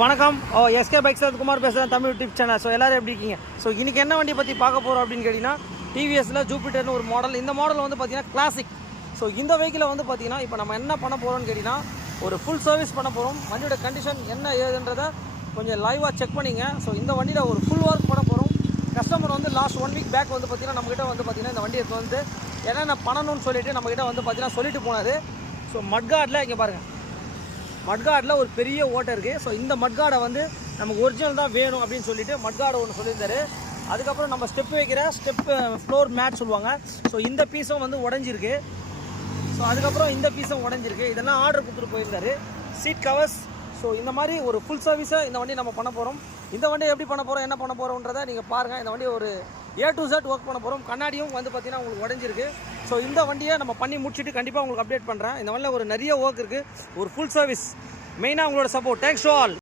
வணக்கம். SK bikes Kumar பேசுகிறேன், Tamil YouTube channel. So எல்லோரும் எப்படி இருக்கீங்க? ஸோ இன்றைக்கி என்ன வண்டி பற்றி பார்க்க போகிறோம் அப்படின்னு கேட்டிங்கன்னா, டிவிஎஸில் ஜூபிட்டர்னு ஒரு மாடல். இந்த மாடல் வந்து பார்த்திங்கன்னா கிளாசிக். ஸோ இந்த வெஹிக்கிளை வந்து பார்த்திங்கன்னா இப்போ நம்ம என்ன பண்ண போகிறோம்னு கேட்டிங்கன்னா, ஒரு ஃபுல் சர்வீஸ் பண்ண போகிறோம். வண்டியோட கண்டிஷன் என்ன ஏதுன்றதை கொஞ்சம் லைவாக செக் பண்ணிங்க. ஸோ இந்த வண்டியில் ஒரு ஃபுல் ஒர்க் பண்ண போகிறோம். கஸ்டமர் வந்து லாஸ்ட் 1 வீக் பேக் வந்து பார்த்திங்கன்னா நம்மகிட்ட வந்து பார்த்திங்கன்னா இந்த வண்டியை வந்து என்னென்ன பண்ணணும்னு சொல்லிவிட்டு நம்மகிட்ட வந்து பார்த்திங்கன்னா சொல்லிட்டு போனார். ஸோ மட்கார்டில் இங்கே பாருங்கள், மட்கார்டில் ஒரு பெரிய ஓட்டை இருக்குது. ஸோ இந்த மட்கார்டை வந்து நமக்கு ஒரிஜினல் தான் வேணும் அப்படின்னு சொல்லிட்டு மட்கார்டை ஒன்று சொல்லியிருந்தாரு. அதுக்கப்புறம் நம்ம ஸ்டெப் வைக்கிற ஃப்ளோர் மேட் சொல்லுவாங்க. ஸோ இந்த பீஸும் வந்து உடஞ்சிருக்கு. ஸோ அதுக்கப்புறம் இந்த பீஸும் உடஞ்சிருக்கு. இதெல்லாம் ஆர்டர் கொடுத்துட்டு போயிருந்தாரு. Seat covers. ஸோ இந்த மாதிரி ஒரு ஃபுல் சர்வீஸை இந்த வண்டி நம்ம பண்ண போகிறோம். இந்த வண்டி எப்படி பண்ண போகிறோம், என்ன பண்ண போகிறோன்றதை நீங்கள் பாருங்கள். இந்த வண்டி ஒரு A to Z ஒர்க் பண்ண போகிறோம். கண்ணாடியும் வந்து பார்த்திங்கன்னா உங்களுக்கு உடஞ்சிருக்கு. ஸோ இந்த வண்டியை நம்ம பண்ணி முடிச்சுட்டு கண்டிப்பாக உங்களுக்கு அப்டேட் பண்ணுறேன். இந்த வண்டியில் ஒரு நிறைய ஒர்க் இருக்குது. ஒரு ஃபுல் சர்வீஸ் மெயினாக உங்களோட சப்போர்ட். Thanks to all.